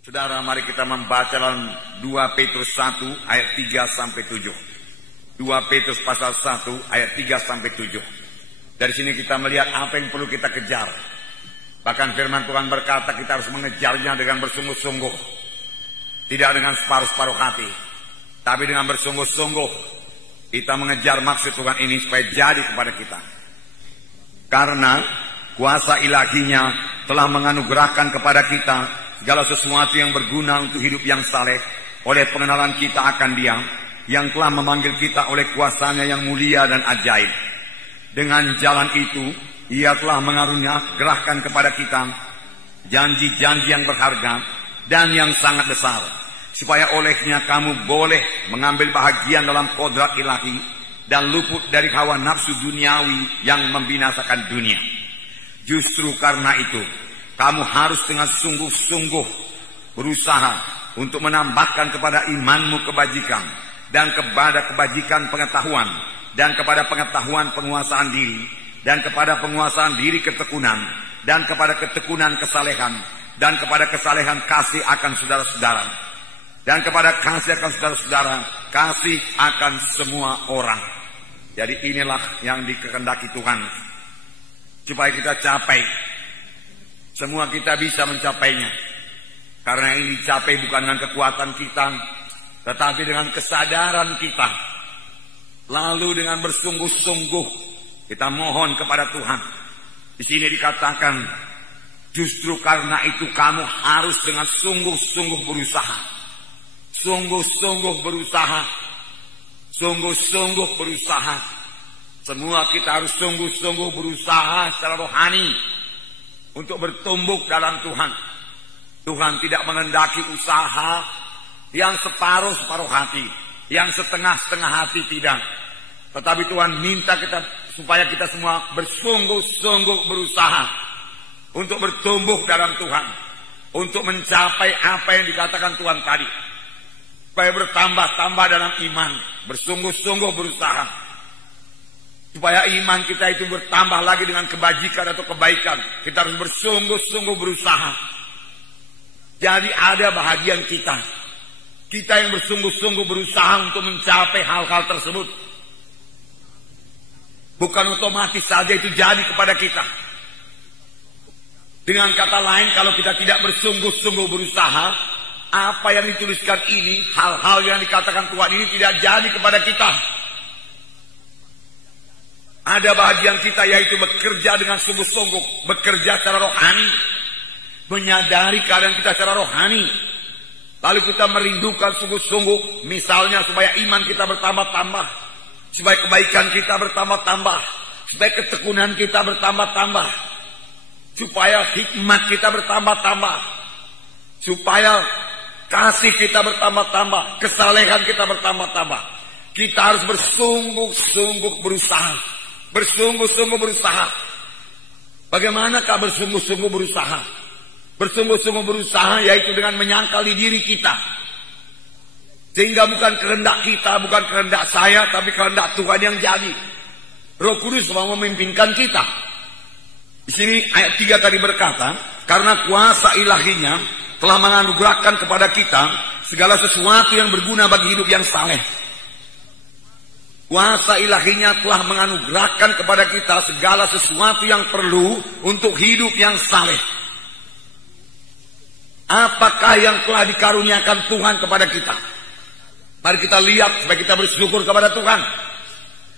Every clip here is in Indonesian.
Saudara, mari kita membaca dalam 2 Petrus 1 ayat 3 sampai 7. 2 Petrus pasal 1 ayat 3 sampai 7. Dari sini kita melihat apa yang perlu kita kejar. Bahkan firman Tuhan berkata kita harus mengejarnya dengan bersungguh-sungguh. Tidak dengan separuh-separuh hati, tapi dengan bersungguh-sungguh kita mengejar maksud Tuhan ini supaya jadi kepada kita. Karena kuasa ilahinya telah menganugerahkan kepada kita segala sesuatu yang berguna untuk hidup yang saleh oleh pengenalan kita akan Dia yang telah memanggil kita oleh kuasanya yang mulia dan ajaib. Dengan jalan itu Ia telah mengaruniakan kepada kita janji-janji yang berharga dan yang sangat besar, supaya olehnya kamu boleh mengambil bahagian dalam kodrat ilahi dan luput dari hawa nafsu duniawi yang membinasakan dunia. Justru karena itu kamu harus dengan sungguh-sungguh berusaha untuk menambahkan kepada imanmu kebajikan, dan kepada kebajikan pengetahuan, dan kepada pengetahuan penguasaan diri, dan kepada penguasaan diri ketekunan, dan kepada ketekunan kesalehan, dan kepada kesalehan kasih akan saudara-saudara, dan kepada kasih akan saudara-saudara, kasih akan semua orang. Jadi inilah yang dikehendaki Tuhan, supaya kita capai. Semua kita bisa mencapainya. Karena ini dicapai bukan dengan kekuatan kita, tetapi dengan kesadaran kita. Lalu dengan bersungguh-sungguh kita mohon kepada Tuhan. Di sini dikatakan, justru karena itu kamu harus dengan sungguh-sungguh berusaha. Sungguh-sungguh berusaha. Sungguh-sungguh berusaha. Semua kita harus sungguh-sungguh berusaha secara rohani untuk bertumbuh dalam Tuhan. Tuhan tidak mengendaki usaha yang separuh-separuh hati, yang setengah-setengah hati, tidak. Tetapi Tuhan minta kita supaya kita semua bersungguh-sungguh berusaha untuk bertumbuh dalam Tuhan, untuk mencapai apa yang dikatakan Tuhan tadi, supaya bertambah-tambah dalam iman, bersungguh-sungguh berusaha supaya iman kita itu bertambah lagi dengan kebajikan atau kebaikan. Kita harus bersungguh-sungguh berusaha. Jadi ada bahagian kita. Kita yang bersungguh-sungguh berusaha untuk mencapai hal-hal tersebut. Bukan otomatis saja itu jadi kepada kita. Dengan kata lain, kalau kita tidak bersungguh-sungguh berusaha, apa yang dituliskan ini, hal-hal yang dikatakan Tuhan ini tidak jadi kepada kita. Ada bahagian kita, yaitu bekerja dengan sungguh-sungguh, bekerja secara rohani, menyadari keadaan kita secara rohani, lalu kita merindukan sungguh-sungguh, misalnya supaya iman kita bertambah-tambah, supaya kebaikan kita bertambah-tambah, supaya ketekunan kita bertambah-tambah, supaya hikmat kita bertambah-tambah, supaya kasih kita bertambah-tambah, kesalehan kita bertambah-tambah. Kita harus bersungguh-sungguh berusaha. Bersungguh-sungguh berusaha. Bagaimanakah bersungguh-sungguh berusaha? Bersungguh-sungguh berusaha yaitu dengan menyangkali diri kita, sehingga bukan kehendak kita, bukan kehendak saya, tapi kehendak Tuhan yang jadi. Roh Kudus mau memimpinkan kita. Di sini ayat 3 tadi berkata, karena kuasa ilahinya telah menganugerahkan kepada kita segala sesuatu yang berguna bagi hidup yang saleh. Kuasa ilahinya telah menganugerahkan kepada kita segala sesuatu yang perlu untuk hidup yang saleh. Apakah yang telah dikaruniakan Tuhan kepada kita? Mari kita lihat supaya kita bersyukur kepada Tuhan.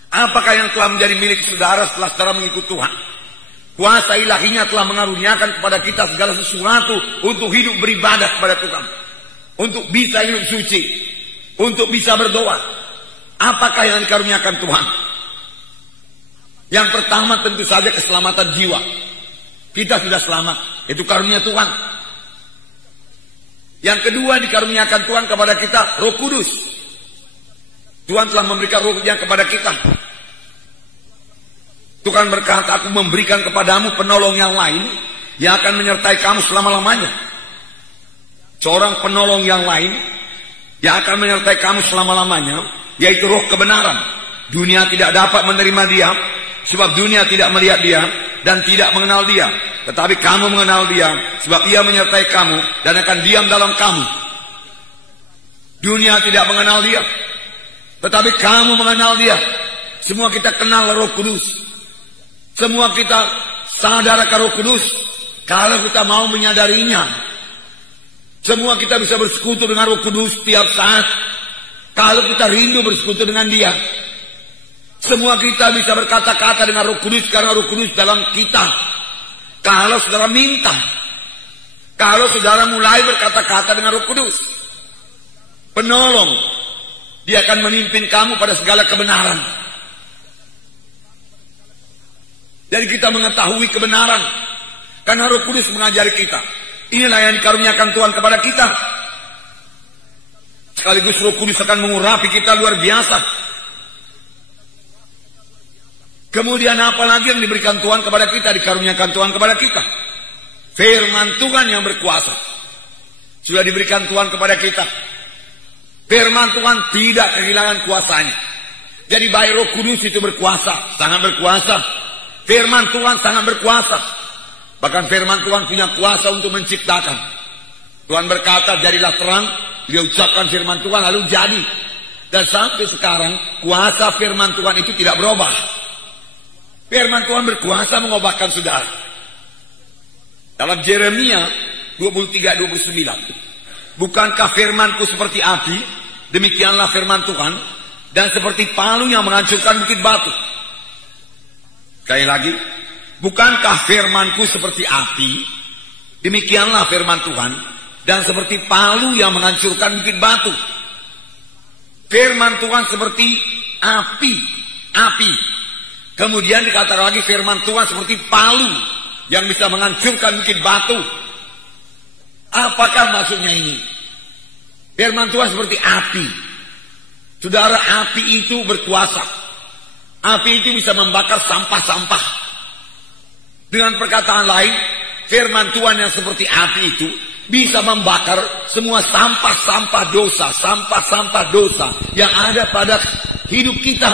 Apakah yang telah menjadi milik saudara setelah saudara mengikut Tuhan? Kuasa ilahinya telah mengaruniakan kepada kita segala sesuatu untuk hidup beribadah kepada Tuhan, untuk bisa hidup suci, untuk bisa berdoa. Apakah yang dikaruniakan Tuhan? Yang pertama tentu saja keselamatan jiwa. Kita sudah selamat, itu karunia Tuhan. Yang kedua dikaruniakan Tuhan kepada kita Roh Kudus. Tuhan telah memberikan Roh-Nya kepada kita. Tuhan berkata, aku memberikan kepadamu penolong yang lain yang akan menyertai kamu selama-lamanya. Seorang penolong yang lain yang akan menyertai kamu selama-lamanya, yaitu Roh kebenaran, Dunia tidak dapat menerima dia, sebab dunia tidak melihat dia dan tidak mengenal dia. Tetapi kamu mengenal dia, sebab ia menyertai kamu dan akan diam dalam kamu. Dunia tidak mengenal dia, tetapi kamu mengenal dia. Semua kita kenal Roh Kudus. Semua kita sadar akan Roh Kudus kalau kita mau menyadarinya. Semua kita bisa bersekutu dengan Roh Kudus setiap saat kalau kita rindu bersekutu dengan dia. Semua kita bisa berkata-kata dengan Roh Kudus karena Roh Kudus dalam kita. Kalau saudara minta, kalau saudara mulai berkata-kata dengan Roh Kudus, penolong, dia akan memimpin kamu pada segala kebenaran. Jadi kita mengetahui kebenaran karena Roh Kudus mengajari kita. Inilah yang dikaruniakan Tuhan kepada kita. Sekaligus Roh Kudus akan mengurapi kita luar biasa. Kemudian apa lagi yang diberikan Tuhan kepada kita, dikaruniakan Tuhan kepada kita? Firman Tuhan yang berkuasa. Sudah diberikan Tuhan kepada kita. Firman Tuhan tidak kehilangan kuasanya. Jadi baik Roh Kudus itu berkuasa, sangat berkuasa. Firman Tuhan sangat berkuasa. Bahkan firman Tuhan punya kuasa untuk menciptakan. Tuhan berkata, jadilah terang. Dia ucapkan firman Tuhan lalu jadi. Dan sampai sekarang kuasa firman Tuhan itu tidak berubah. Firman Tuhan berkuasa mengubahkan saudara. Dalam Yeremia 23:29. Bukankah firmanku seperti api, demikianlah firman Tuhan, dan seperti palu yang menghancurkan bukit batu. Sekali lagi, bukankah firmanku seperti api, demikianlah firman Tuhan, dan seperti palu yang menghancurkan bukit batu. Firman Tuhan seperti api. Kemudian dikatakan lagi firman Tuhan seperti palu yang bisa menghancurkan bukit batu. Apakah maksudnya ini? Firman Tuhan seperti api. Saudara, api itu berkuasa. Api itu bisa membakar sampah-sampah. Dengan perkataan lain, firman Tuhan yang seperti api itu bisa membakar semua sampah-sampah dosa yang ada pada hidup kita.